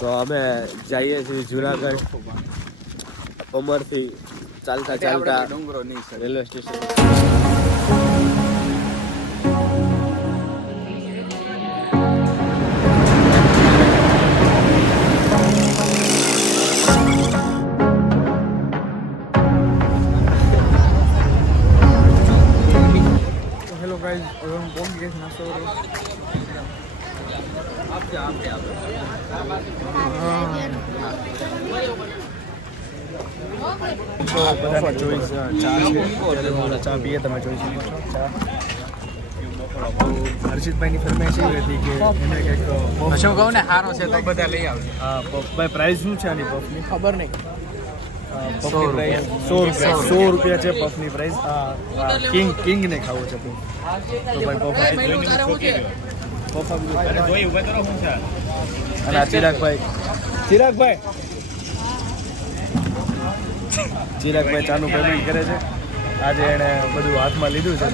તો અમે જઈએ છીએ જુનાગઢ અમરથી ચાલતા ચાલતા રેલવે સ્ટેશન. હેલો ગાઈઝ, હવે હું પહોંચી ગયો નાસ્તો બધાને ચોઈસ ચા છે. ચા પીએ તમે જોઈ શકો છો. ચા હર્ષિતભાઈની ફરમાઈશ એવી હતી કે એને કંઈક શું કહું ને સારો છે તો બધા લઈ આવજો. હા પફભાઈ પ્રાઇસ શું છે આની પફની? ખબર નહીં. પફની પ્રાઇસ 100 રૂપિયા છે પફની પ્રાઇસ. કિંગને ખાવો છે પફ તો ભાઈ પફ અને આ ચિરાગભાઈ ચાનું પેમેન્ટ કરે છે. આજે એણે બધું હાથમાં લીધું છે.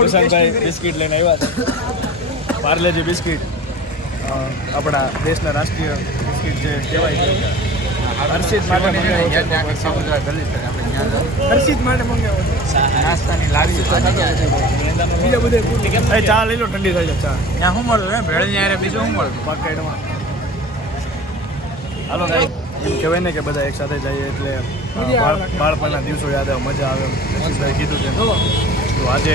પ્રશાંતભાઈ બિસ્કિટ લઈને આવ્યા છે. પાર્લેજી બિસ્કિટ આપણા દેશના રાષ્ટ્રીય બિસ્કિટ જે કહેવાય છે. હર્ષિત માટે મંગાવ્યો નાસ્તાની લાવી બીજા બધે ચા લઈ લો, ઠંડી થઈ જાય ચા. ત્યાં શું મળતું હે ભેળ યારે બીજું શું મળતું? પાકેટમાં હાલો ભાઈ. એમ કહેવાય ને કે બધા એક સાથે જઈએ એટલે બાળપણના દિવસો યાદ આવે, મજા આવે. હર્ષિતભાઈ કીધું છે તો આજે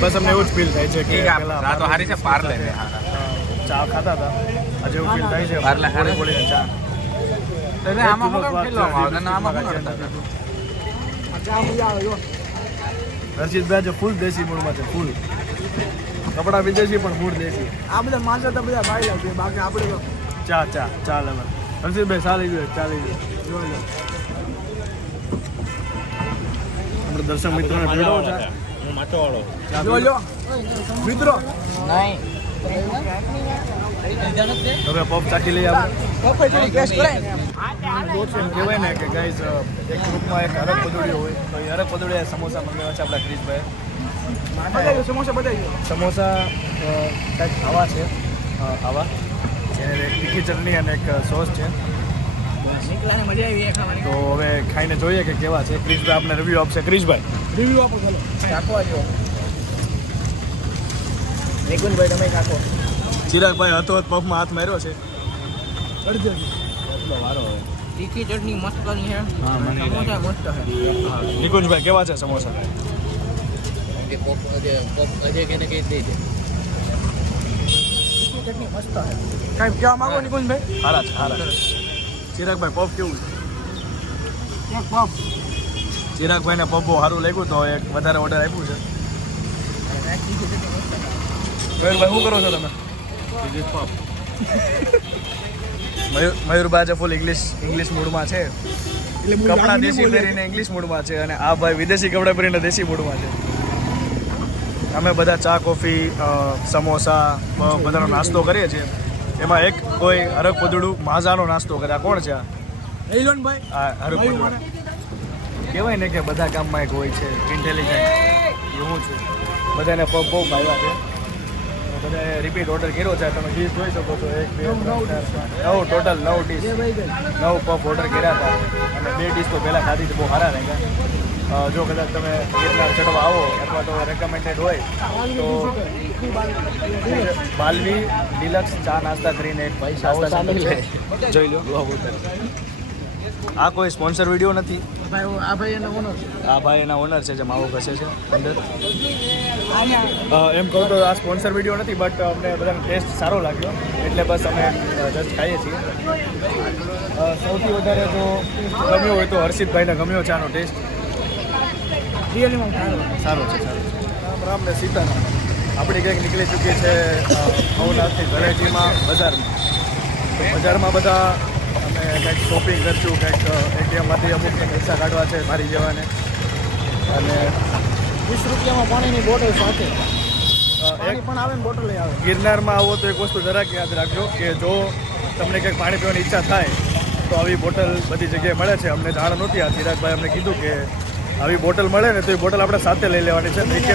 બસ અમને એવું જ ફીલ થાય છે કે આ તો હારી છે પાર્લે ચા ખાતા હતા. આજે એવું ફીલ થાય છે પાર્લે બોલીને ચા. એટલે આમાં શું ખેલવામાં આવે ને આમાં હર્ષિતભાઈ આજે ફૂલ દેશી મૂળમાં છે. ફૂલ કપડા વિદેશી પણ મૂળ દેશી. આ બધા માણસો તો બધા ભાઈ લાગે, બાકી આપણે તો ચા લેવા. હર્ષિતભાઈ ચા લઈ ગયો, ચા લઈ ગયો. આપણે દર્શક મિત્રોને ભેળો છે. હું માટોવાળો મિત્રો નહીં હવે પફ ચાખી લઈએ આપણે. એમ કહેવાય ને કે ગાઈઝ એક ગ્રુપમાં એક હરક પદોડીઓ હોય તો એ હરક પદોડીએ સમોસા મંગાવ્યા છે આપણા ક્રિશભાઈ. સમોસા કંઈક આવા છે, આવા જેને એક તીખી ચટણી અને એક સોસ છે. તો હવે ખાઈને જોઈએ કે કેવા છે. ક્રિશભાઈ આપણે રિવ્યૂ આપશે. ક્રિશભાઈ રિવ્યૂ આપો. ચાલો ચાખવા જો. નિકુંજભાઈ તમે ચાખો. ચિરાગભાઈ હતો પફમાં હાથ માર્યો છે. તીખી ચટણી મસ્ત છે. હા મને સમોસા મસ્ત છે. નિકુંજભાઈ કેવા છે સમોસા? કાંઈ કહેવા માંગો નિકુંજભાઈ? હારા છે, હારા. ચિરાગભાઈ પફ કેવું છે? ચિરાગભાઈને પફ બહુ સારું લાગ્યું તો એક વધારે ઓર્ડર આપ્યું છે. મયુરભાઈ શું કરો છો તમે? મયુરભાઈ આજે ફૂલ ઇંગ્લિશ મૂડમાં છે. કપડાં દેશી પહેરીને ઇંગ્લિશ મૂડમાં છે અને આ ભાઈ વિદેશી કપડાં પહેરીને દેશી મૂડમાં છે. અમે બધા ચા કોફી સમોસા બધાનો નાસ્તો કરીએ છીએ. એમાં એક કોઈ હરક પદુડું માઝાનો નાસ્તો કરે. આ કોણ છે? આ હરક પદુડું કહેવાય ને કે બધા કામમાં એક હોય છે ઇન્ટેલિજન્ટ. એવું છે. બધાને પફ બહુ ભાવ્યા છે. બધાએ રિપીટ ઓર્ડર કર્યો છે. તમે ડીશ જોઈ શકો છો. 1 2 3 4 9 ડીશ 9 પફ ઓર્ડર કર્યા હતા અને 2 ડીશ તો પહેલાં ખાધી તો બહુ સારા રહ્યા. જો કદાચ તમે ગિરનાર ચડવા આવો અથવા તો રેકમેન્ડેડ હોય તો બાલવી ડિલક્સ ચા નાસ્તા કરીને એક ભાઈ નાસ્તા જોઈ લો. આ કોઈ સ્પોન્સર વિડીયો નથી. આ ભાઈ એના ઓનર છે જે માવો ઘસે છે અંદર. એમ કહું તો આ સ્પોન્સર વિડીયો નથી બટ અમને બધાનો ટેસ્ટ સારો લાગ્યો એટલે બસ અમે જસ્ટ ખાઈએ છીએ. સૌથી વધારે જો ગમ્યો હોય તો હર્ષિતભાઈને ગમ્યો છે આનો ટેસ્ટ. રિયલીમાં સારો છે. રામ ને સીતારામ. આપણી કંઈક નીકળી ચૂકી છે ભવનાથની વેરાયટીમાં બજારમાં. બજારમાં બધા અમે કંઈક શોપિંગ કરશું, કંઈક એટીએમમાંથી અમુકને પૈસા કાઢવા છે મારી જેવાને. અને 20 રૂપિયામાં પાણીની બોટલ સાથે એક પણ આવે ને બોટલ આવે. ગિરનારમાં આવો તો એક વસ્તુ જરાક યાદ રાખજો કે જો તમને કંઈક પાણી પીવાની ઈચ્છા થાય તો આવી બોટલ બધી જગ્યાએ મળે છે. અમને જાણ નહોતી. આ ચિરાગભાઈ અમને કીધું કે આવી બોટલ મળે ને તો એ બોટલ આપણે સાથે લઈ લેવાની છે. નીચે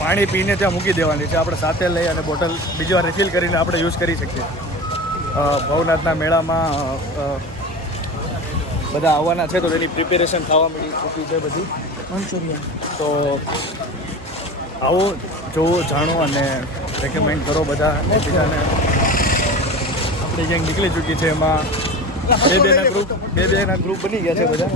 પાણી પીને ત્યાં મૂકી દેવાની છે. આપણે સાથે લઈ અને બોટલ બીજી વાર રિફિલ કરીને આપણે યુઝ કરી શકીએ. ભવનાથના મેળામાં બધા આવવાના છે તો તેની પ્રિપેરેશન થવા મળી ચૂકી છે બધી મંચુરિયન. તો આવો જોવો જાણો અને રેકમેન્ડ કરો બધા બીજાને. આપણી ગેંગ નીકળી ચૂકી છે, એમાં બે બેના ગ્રુપ બની ગયા છે બધા.